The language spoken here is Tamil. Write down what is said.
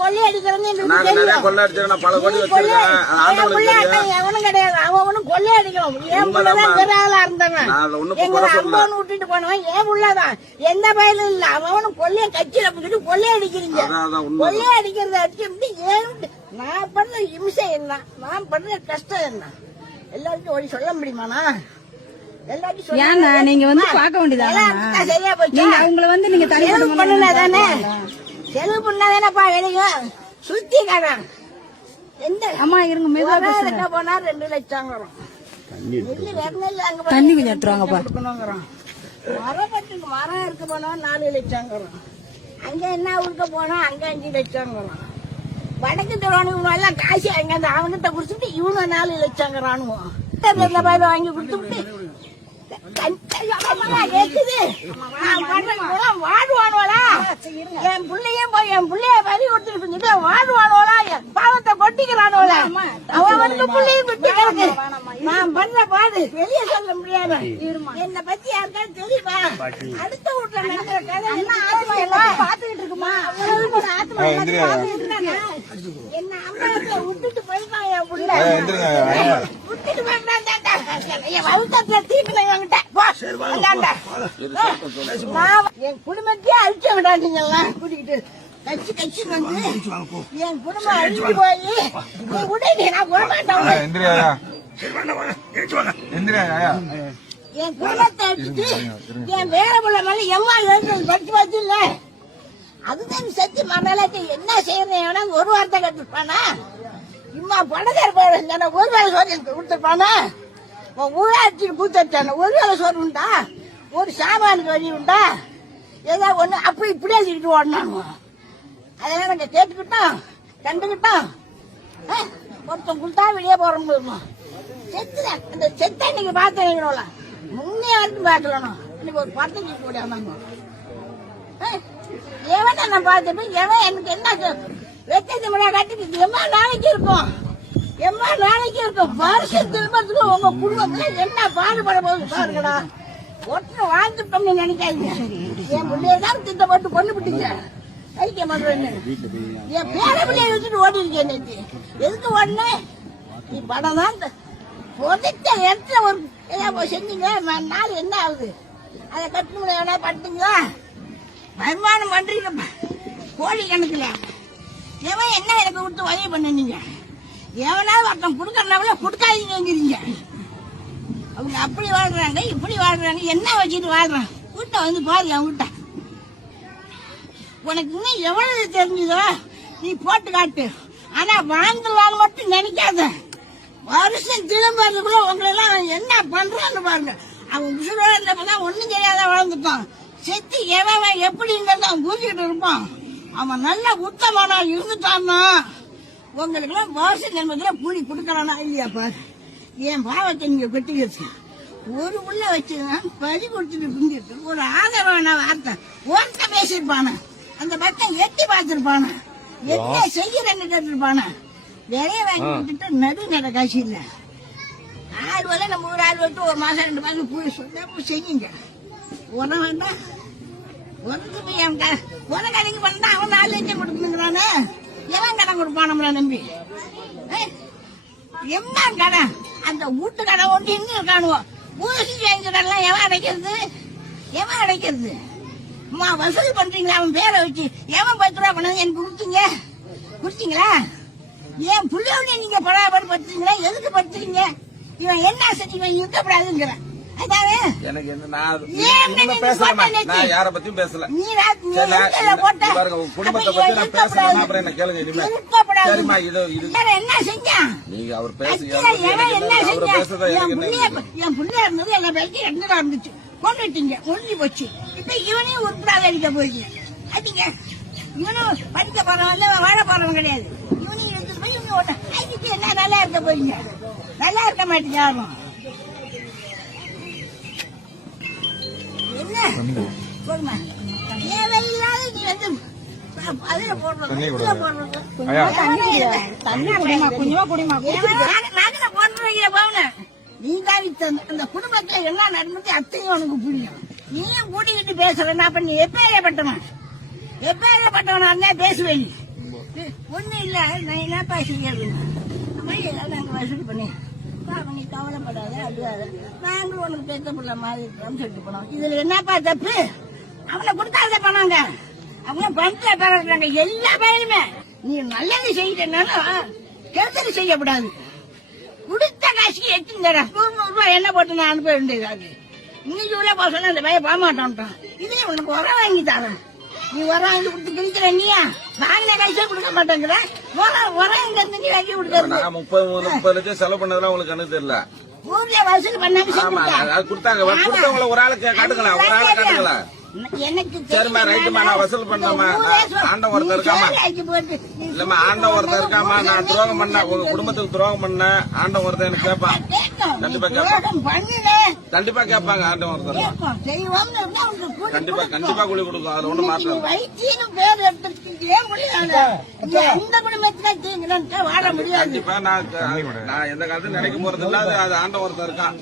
கொள்ளை அடிக்கிறேன்னு கொள்ளை அடிச்சிருக்கேன், பல கோடி வச்சிருக்கேன். எவனும் கிடையாது, அவனும் கொள்ளை அடிக்கிறோம். என் புள்ளதான் பெரிய ஆளா இருந்தவன், எங்க அம்மான்னு விட்டுட்டு போனவன் என் புள்ளதான், எந்த பயனும் இல்ல. அவனும் கொள்ளைய கட்சியில போட்டு கொள்ளை அடிக்கிறீங்க. கொள்ளை அடிக்கிறத அடிச்சு ஏன் நான் பண்ற இம்சை என்ன, நான் பண்ற கஷ்டம் என்ன, எல்லாருக்கும் ஒரு சொல்ல முடியுமாண்ணா? நீங்க வந்து பாக்க வேண்டியதானே, சரியா போச்சு. அவங்களை வந்து நீங்க செலவு பண்ணதானே, செலவு பண்ணாதானப்பா வெளியும் சுத்தி காணாம். எந்த அம்மா இருங்க மெதுவா போனா 2 லட்சம் வரும். தண்ணி கொஞ்சம் எடுத்துருவாங்கப்பா. மரப்பட்டுக்கு மரம் இருக்க போனா 4 லட்சம் வரும். அங்க என்ன உருக்க போனா அங்க 5 லட்சம் வரும். வடக்கு தருவானு எல்லாம் காசு அங்க அந்த அவன்கிட்ட குடுத்துட்டு இவனு 4 லட்சம் ராணுவம் வாங்கி கொடுத்துட்டு வாழ்வானுவலா, என் பிள்ளையும் போய் என் பிள்ளைய பறி கொடுத்துட்டு வாழ்வானுவலா, பாவத்தை கொட்டிக்கிறானுவல, அவனுக்கு பிள்ளையும் விட்டு கிடக்கு. நான் பண்ற பாடு வெளியே சொல்ல முடியாது. என்னை பத்தி யாருக்காவது தெரியுமா? அடுத்த வீட்டுல நடக்கிற கதை எல்லாம் பாத்துக்கிட்டு இருக்குமா? என்ன அம்மா விட்டுட்டு போயிருக்கான் என் பிள்ளை, விட்டுட்டு போயிருந்தா என் குடும்பத்தையே அழிச்ச விடாதீங்களா கூட்டிக்கிட்டு கட்சி கட்சி வந்து என் குடும்பம் அழிஞ்சு போய் உடனே நான் வரமாட்டேன். என் குடும்பத்தை அடிச்சுட்டு என் வேற பிள்ளை மேல எம்மா எழுந்து படிச்சு பார்த்து இல்ல, அதுதான் சத்தி மண்ணாலாச்சு. என்ன செய்யறேன் ஒரு வார்த்தை கட்டுப்பானா? இம்மா பணக்கார போய் ஒரு வேலை சொல்லி கொடுத்துருப்பானா? ஊராட்சி கூத்தான ஒரு வேலை சோறு உண்டா? ஒரு சாமானுக்கு வழி உண்டா? ஏதாவது ஒண்ணு அப்படி இப்படியே சொல்லிட்டு ஓடனாங்க. அதெல்லாம் நாங்க கேட்டுக்கிட்டோம், கண்டுகிட்டோம். ஒருத்தன் கொடுத்தா வெளியே போறோம். செத்துல அந்த செத்த நீங்க பாத்துறீங்களா? முன்னே வரைக்கும் பாக்கலாம். இன்னைக்கு ஒரு 15 கோடி ஆனாங்க. எவன நான் பார்த்தப்ப எவன் எனக்கு என்ன வெச்சது முன்னா கட்டிட்டு எம்மா நாளைக்கு இருக்கும், எம்மா நாளைக்கு இருக்கும். வருஷம் திரும்பத்துக்கு உங்க குடும்பத்துல என்ன பாடுபட போகுது பாருங்கடா. ஒட்டு வாழ்ந்துட்டோம்னு நினைக்காதீங்க. என் பிள்ளையதான் திட்ட போட்டு கொண்டு விட்டீங்க. ஐக்கிய மன்றன்னு என் பேர பிள்ளைய வச்சுட்டு ஓடி இருக்கேன். நேற்று எதுக்கு ஓடனே? நீ படம் தான் புதைச்ச இடத்துல ஒரு ஏதாவது செஞ்சீங்க. நாள் என்ன ஆகுது? அதை கட்டு முடியா படுத்துங்களா? வருமானம் பண்றீங்க கோழி கணக்குல. எவன் என்ன எனக்கு கொடுத்து உதவி பண்ணுனீங்க? எவனாவது ஒருத்தன் கொடுக்கறனால கொடுக்காதீங்கிறீங்க. அவங்க அப்படி வாழ்றாங்க, இப்படி வாழ்றாங்க, என்ன வச்சுட்டு வாழ்றான்? வீட்டை வந்து பாரு, என் வீட்டை உனக்கு இன்னும் எவ்வளவு தெரிஞ்சதோ நீ போட்டு காட்டு. ஆனா வாழ்ந்துருவாங்க மட்டும் நினைக்காத. வருஷம் திரும்பறதுக்குள்ள உங்களை எல்லாம் என்ன பண்றான்னு பாருங்க. அவன் உசுரோட இருந்தப்பதான் ஒண்ணும் தெரியாத வாழ்ந்துட்டான். செத்து எவன் எப்படிங்கிறத அவன் புரிஞ்சுக்கிட்டு இருப்பான். அவன் நல்ல உத்தமனா இருந்துட்டான்னா உங்களுக்கு எல்லாம் வருஷம் ஜென்மத்துல கூலி கொடுக்கறானா இல்லையா பாரு. என் பாவத்தை நீங்க கொட்டிக்கிட்டு ஒரு உள்ள வச்சுதான் பறி கொடுத்துட்டு புரிஞ்சிட்டு ஒரு ஆதரவான வார்த்தை ஒருத்த பேசிருப்பான, அந்த பக்கம் எட்டி பார்த்திருப்பான, என்ன செய்யறன்னு கேட்டிருப்பான. நிறைய வாங்கி விட்டுட்டு நடு நட காசு இல்ல. ஆள் வேலை நம்ம ஒரு ஆள் விட்டு ஒரு மாசம் 2 மாசம் போய் சொன்னா செய்யுங்க. உரம் வேண்டாம் உனக்கு அதிக பண்ணா அவன் 4 லட்சம் கொடுக்கணுங்கிறானே. எவன் கடன் கொடுப்பான் நம்மள நம்பி? எம்மா கடன்? அந்த வீட்டு கடன் ஒன்று இன்னும் இருக்கானுவோம். ஊசி வாங்கி கடன்லாம் எவன் அடைக்கிறது? எவன் அடைக்கிறது? அம்மா வசூல் பண்றீங்களா? அவன் பேரை வச்சு எவன் 10 ரூபா பண்ணது எனக்கு கொடுத்தீங்க? கொடுத்தீங்களா? ஏன் புள்ளையோட நீங்க படாபாடு படுத்துறீங்களா? எதுக்கு படுத்துறீங்க? இவன் என்ன செஞ்சு இவன் இருக்கப்படாதுங்கிற எனக்கு என்ன நான் யார பத்தியும் பேசல. குடும்பத்தை பத்தி நான் பேசலாம். அப்புறம் என்ன கேளுங்க இனிமே. சரிம்மா, என்ன செஞ்சா நீங்க அவர் பேசுறத என் பிள்ளையா இருந்தது எல்லா பேருக்கு என்ன இருந்துச்சு கொண்டுட்டீங்க, ஒண்ணி போச்சு. இப்ப இவனையும் உருப்படாத அடிக்க போறீங்க. அடிங்க. இவனும் படிக்க போறவன் வாழ போறவன் கிடையாது. இவனையும் எடுத்துட்டு போய் இவங்க ஓட்ட அடிச்சு என்ன நல்லா இருக்க போறீங்க? நல்லா இருக்க மாட்டீங்க யாரும். குடும்பத்துல என்ன நடந்தது அத்தையும் உனக்கு புரியும். நீயும் கூட்டிக்கிட்டு பேசுறேன்னா அப்ப நீ எப்பேற்பட்டவன்? எப்பேற்பட்டவனா இருந்தா பேசுவேன் ஒண்ணு இல்ல நான் என்னப்பா செய்யறது நாங்க வசூல் பண்ணி நீ கவலைப்படாத அது நாங்களும் உனக்கு பெத்த பிள்ளை மாதிரி இருக்கோம்னு சொல்லிட்டு போனோம். இதுல என்னப்பா தப்பு? அவனை கொடுத்தாத பண்ணாங்க, அவங்க பணத்துல தராங்க எல்லா பயிலுமே. நீ நல்லது செய்யறனாலும் கெடுதல் செய்யக்கூடாது. கொடுத்த காசுக்கு எத்தனை தர 100 ரூபாய் என்ன போட்டு நான் அனுப்ப வேண்டியது. இன்னைக்கு உள்ள போக சொன்னா அந்த பையன் போகமாட்டான்ட்டான். இதே உனக்கு உரம் வாங்கி தரேன். நீ உரம் வாங்கி கொடுத்து கிழிக்கிற நீயா வாங்கின காசே கொடுக்க மாட்டேங்கிற. உரம் இங்க இருந்து நீ வாங்கி கொடுக்கறது 30 லட்சம் செலவு பண்ணதெல்லாம் உங்களுக்கு கணக்கு தெரியல. ஊர்ல வசூல் பண்ணாம ஆமா அது கொடுத்தாங்க. கொடுத்தவங்கள ஒரு ஆளுக்கு காட்டுங்களா, ஒரு ஆளை காட்டுங்களா. எனக்கு சரிம்மா ரைட்டுமா, நான் வசூல் பண்ணாமா ஆண்ட ஒருத்தர் இருக்காமா இல்லம்மா, ஆண்ட ஒருத்தர் இருக்காமா. நான் துரோகம் பண்ண உங்க குடும்பத்துக்கு துரோகம் பண்ண ஆண்ட ஒருத்தர் எனக்கு கேட்பான். கண்டிப்பா கேட்பாங்க, கண்டிப்பா கேட்பாங்க. ஆண்ட ஒருத்தர் கண்டிப்பா கண்டிப்பா கூலி கொடுக்கும். அதுல ஒண்ணு மாற்றம். கண்டிப்பா நான் எந்த காலத்துல நினைக்க போறது இல்ல. அது ஆண்ட ஒருத்தர் இருக்கான்.